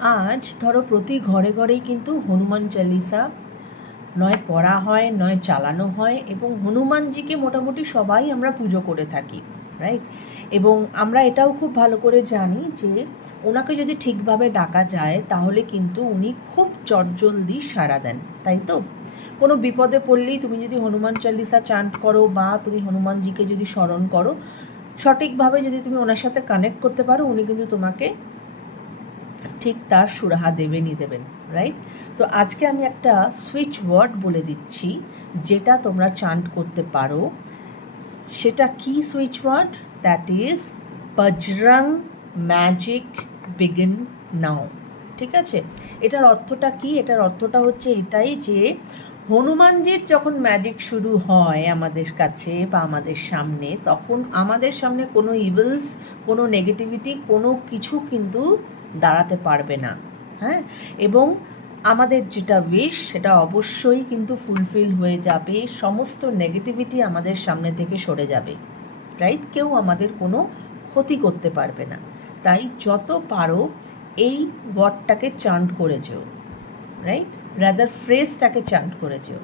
আজ ধরো প্রতি ঘরে ঘরেই কিন্তু হনুমান চালিসা নয় পড়া হয় নয় চালানো হয়, এবং হনুমানজিকে মোটামুটি সবাই আমরা পুজো করে থাকি, রাইট? এবং আমরা এটাও খুব ভালো করে জানি যে ওনাকে যদি ঠিকভাবে ডাকা যায় তাহলে কিন্তু উনি খুব চটজলদি সাড়া দেন, তাই তো? কোনো বিপদে পড়লেই তুমি যদি হনুমান চালিসা চান্ট করো বা তুমি হনুমানজিকে যদি স্মরণ করো, সঠিকভাবে যদি তুমি ওনার সাথে কানেক্ট করতে পারো, উনি কিন্তু তোমাকে ঠিক তার সুরাহা দেবেনই দেবেন, রাইট? তো আজকে আমি একটা সুইচ ওয়ার্ড বলে দিচ্ছি যেটা তোমরা চান্ট করতে পারো। সেটা কি switch word? That is Bajrang magic begin now. ঠিক আছে, এটার অর্থটা কি? এটার অর্থটা হচ্ছে এটাই যে হনুমানজির যখন ম্যাজিক শুরু হয় আমাদের কাছে বা আমাদের সামনে, তখন আমাদের সামনে কোনো ইভিলস, কোনো নেগেটিভিটি, কোনো কিছু কিন্তু দাঁড়াতে পারবে না। হ্যাঁ, এবং আমাদের যেটা উইশ সেটা অবশ্যই কিন্তু ফুলফিল হয়ে যাবে, সমস্ত নেগেটিভিটি আমাদের সামনে থেকে সরে যাবে, রাইট? কেউ আমাদের কোনো ক্ষতি করতে পারবে না। তাই যত পারো এই ওয়ার্ডটাকে চান্ট করে যেও, রাইট? রাদার ফ্রেজটাকে চান্ট করে যেও।